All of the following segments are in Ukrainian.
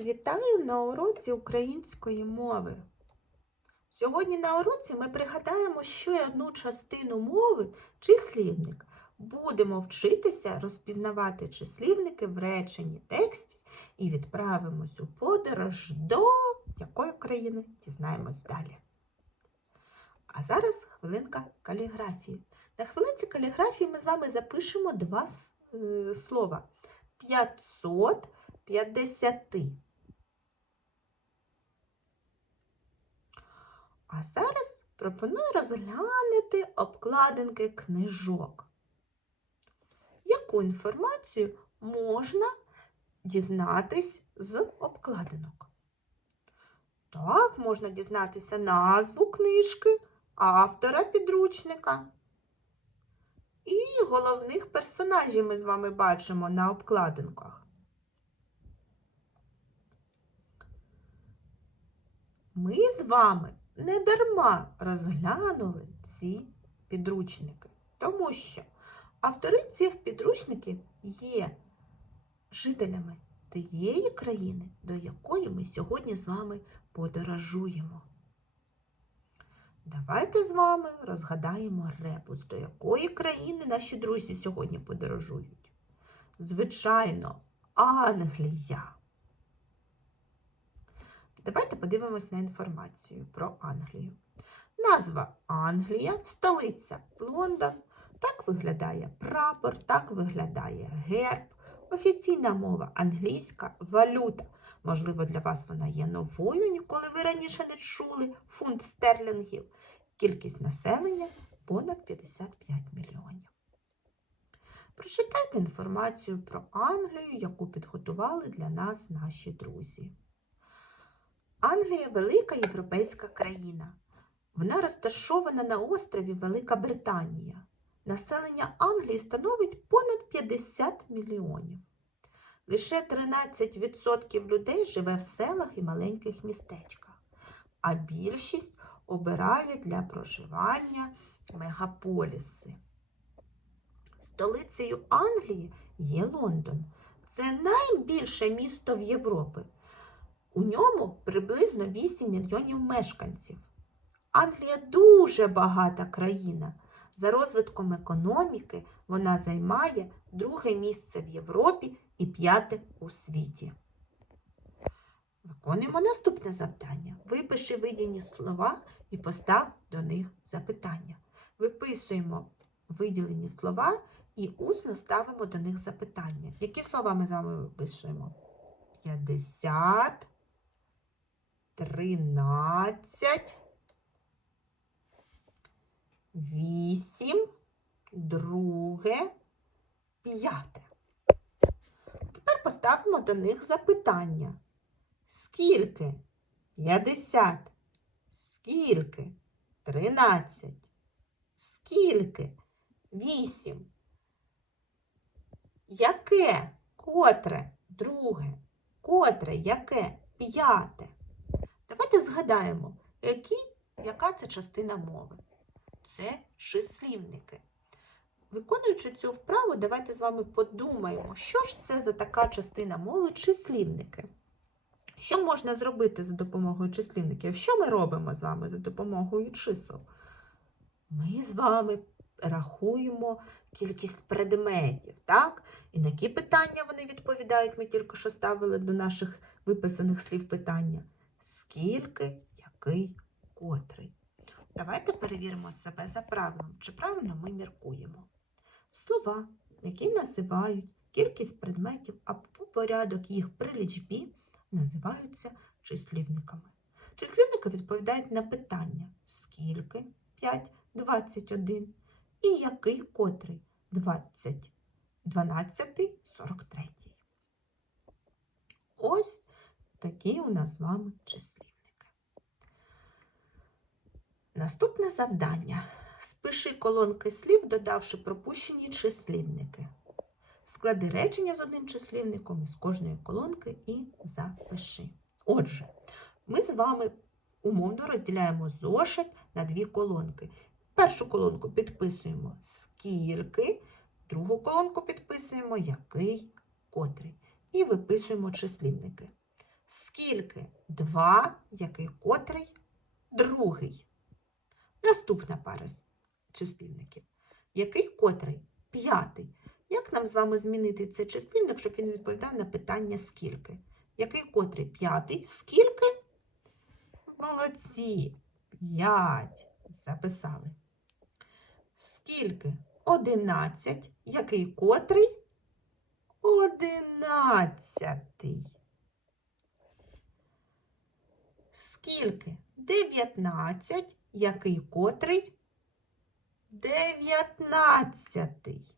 Вітаю на уроці української мови. Сьогодні на уроці ми пригадаємо ще одну частину мови числівник. Будемо вчитися розпізнавати числівники в реченні тексті і відправимось у подорож до якої країни дізнаємось далі. А зараз хвилинка каліграфії. На хвилинці каліграфії ми з вами запишемо два е, слова. 550. А зараз пропоную розглянути обкладинки книжок. Яку інформацію можна дізнатись з обкладинок? Так, можна дізнатися назву книжки, автора підручника. І головних персонажів ми з вами бачимо на обкладинках. Ми з вами не дарма розглянули ці підручники, тому що автори цих підручників є жителями тієї країни, до якої ми сьогодні з вами подорожуємо. Давайте з вами розгадаємо ребус, до якої країни наші друзі сьогодні подорожують. Звичайно, Англія. Давайте подивимось на інформацію про Англію. Назва Англія, столиця Лондон. Так виглядає прапор, так виглядає герб, офіційна мова англійська, валюта. Можливо, для вас вона є новою, ніколи ви раніше не чули. Фунт стерлінгів. Кількість населення понад 55 мільйонів. Прочитайте інформацію про Англію, яку підготували для нас наші друзі. Англія велика європейська країна. Вона розташована на острові Велика Британія. Населення Англії становить понад 50 мільйонів. Лише 13% людей живе в селах і маленьких містечках, а більшість обирає для проживання мегаполіси. Столицею Англії є Лондон. Це найбільше місто в Європі. У ньому приблизно 8 мільйонів мешканців. Англія дуже багата країна. За розвитком економіки вона займає друге місце в Європі і п'яте у світі. Виконуємо наступне завдання. Випиши видіні слова і постав до них запитання. Виписуємо виділені слова і усно ставимо до них запитання. Які слова ми з вами випишемо? 50, 13, 8, друге, п'яте. Тепер поставимо до них запитання. Скільки? 50. Скільки? 13. Скільки? 8. Яке? Котре? Друге. Котре? Яке? П'яте. Давайте згадаємо, які, яка це частина мови. Це числівники. Виконуючи цю вправу, давайте з вами подумаємо, що ж це за така частина мови числівники. Що можна зробити за допомогою числівників? Що ми робимо з вами за допомогою чисел? Ми з вами рахуємо кількість предметів, так? І на які питання вони відповідають, ми тільки що ставили до наших виписаних слів питання. Скільки, який, котрий. Давайте перевіримо себе за правилом, чи правильно ми міркуємо. Слова, які називають кількість предметів або порядок їх при лічбі, називаються числівниками. Числівники відповідають на питання скільки 5, 21 і який котрий 20, 12, 43. Ось такі у нас з вами числівники. Наступне завдання. Спиши колонки слів, додавши пропущені числівники. Склади речення з одним числівником із кожної колонки і запиши. Отже, ми з вами умовно розділяємо зошит на дві колонки. Першу колонку підписуємо скільки, другу колонку підписуємо який, котрий. І виписуємо числівники. Скільки? Два, який котрий? Другий. Наступна пара числівників. Який котрий? П'ятий. Як нам з вами змінити цей числівник, щоб він відповідав на питання скільки? Який котрий? П'ятий. Скільки? Молодці. П'ять. Записали. Скільки? Одинадцять. Який котрий? Одинадцятий. Скільки? Дев'ятнадцять. Який котрий? Дев'ятнадцятий.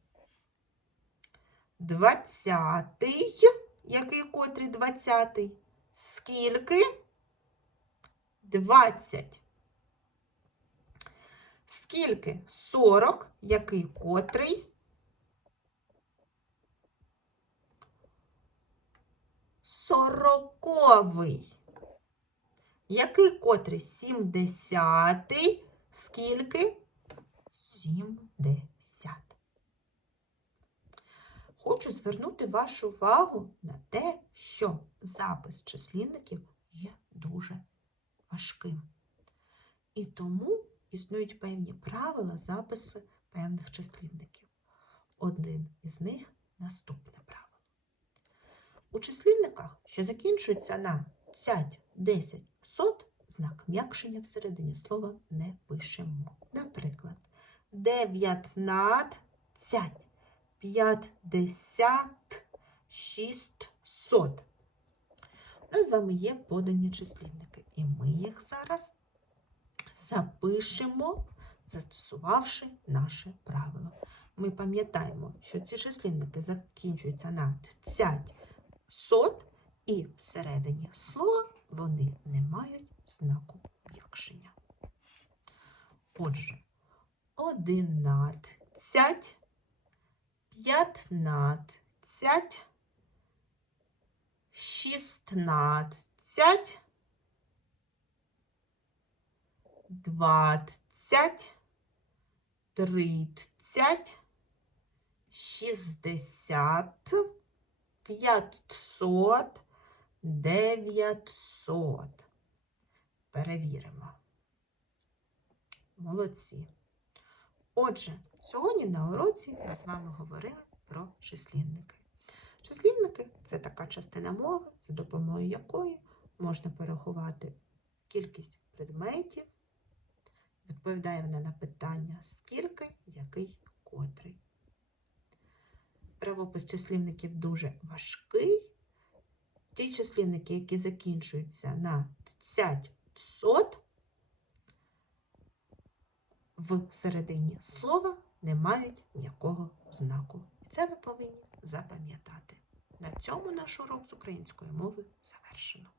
Двадцятий. Який котрий двадцятий? Скільки? Двадцять. Скільки? Сорок. Який котрий? Сороковий. Який котрий? Сімдесятий. Скільки? Сімдесят. Хочу звернути вашу увагу на те, що запис числівників є дуже важким. І тому існують певні правила запису певних числівників. Один із них наступне правило. У числівниках, що закінчуються на цять, 10, сот, знак м'якшення всередині слова не пишемо. Наприклад, 19, 50, 600. У нас з вами є подані числівники, і ми їх зараз запишемо, застосувавши наше правило. Ми пам'ятаємо, що ці числівники закінчуються на цять, сот, і всередині слова вони не мають знаку м'якшення. Отже, одинадцять, п'ятнадцять, шістнадцять, двадцять, тридцять, шістдесят, п'ятсот, дев'ятсот. Перевіримо. Молодці. Отже, сьогодні на уроці ми з вами говорили про числівники. Числівники це така частина мови, за допомогою якої можна порахувати кількість предметів. Відповідає вона на питання скільки, який, котрий. Правопис числівників дуже важкий. Ті числівники, які закінчуються на цять сот, в середині слова не мають м'якого знаку. І це ви повинні запам'ятати. На цьому наш урок з української мови завершено.